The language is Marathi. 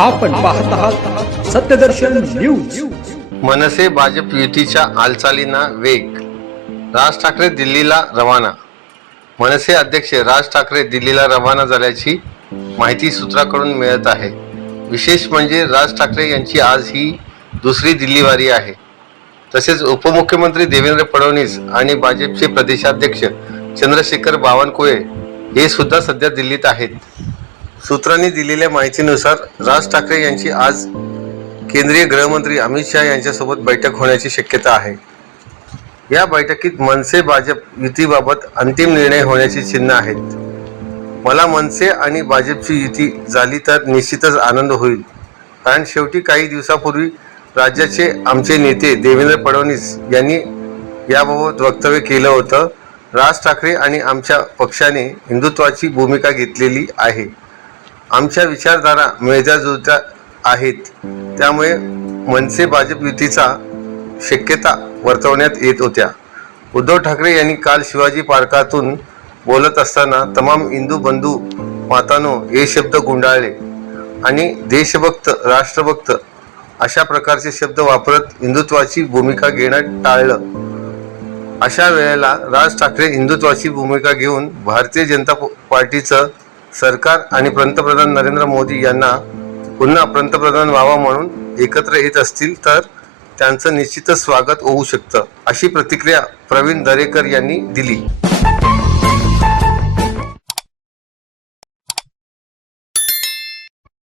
आपण पाहत आहात सत्यदर्शन न्यूज। मनसे भाजप युतीच्या हालचालींना वेग, राज ठाकरे दिल्लीला रवाना। मनसे अध्यक्ष राज ठाकरे दिल्लीला रवाना झाल्याची माहिती सूत्रांकडून मिळत आहे। विशेष म्हणजे राज ठाकरे यांची आज ही दुसरी दिल्लीवारी आहे। तसेच उपमुख्यमंत्री देवेंद्र फडणवीस आणि भाजपचे प्रदेशाध्यक्ष चंद्रशेखर बावनकुळे हे सुद्धा सध्या दिल्लीत आहेत। सूत्रांनी दिलेल्या माहितीनुसार राज ठाकरे यांची आज केंद्रीय गृहमंत्री अमित शहा यांच्यासोबत बैठक होण्याची शक्यता आहे। या बैठकीत मनसे भाजप युतीबाबत अंतिम निर्णय होण्याची चिन्ह आहेत। मला मनसे आणि भाजपची युती झाली तर निश्चितच आनंद होईल, कारण शेवटी काही दिवसापूर्वी राज्याचे आमचे नेते देवेंद्र फडणवीस यांनी याबाबत वक्तव्य केलं होतं। राज ठाकरे आणि आमच्या पक्षाने हिंदुत्वाची भूमिका घेतलेली आहे। आमच्या विचारधारा मिळत्या-जुळत्या आहेत, त्यामुळे मनसे भाजप युतीचा शक्यता वर्तवण्यात येत होत्या। उद्धव ठाकरे यांनी काल शिवाजी पार्कातून बोलत असताना तमाम हिंदू बंधू मातांनो हे शब्द गुंडाळले आणि देशभक्त, राष्ट्रभक्त अशा प्रकारचे शब्द वापरत हिंदुत्वाची भूमिका घेणं टाळलं। अशा वेळेला राज ठाकरे हिंदुत्वाची भूमिका घेऊन भारतीय जनता पार्टीचं सरकार आणि पंतप्रधान नरेंद्र मोदी यांना पुन्हा पंतप्रधान व्हावा म्हणून एकत्र येत असतील तर त्यांचं निश्चितच स्वागत होऊ शकतं, अशी प्रतिक्रिया प्रवीण दरेकर यांनी दिली।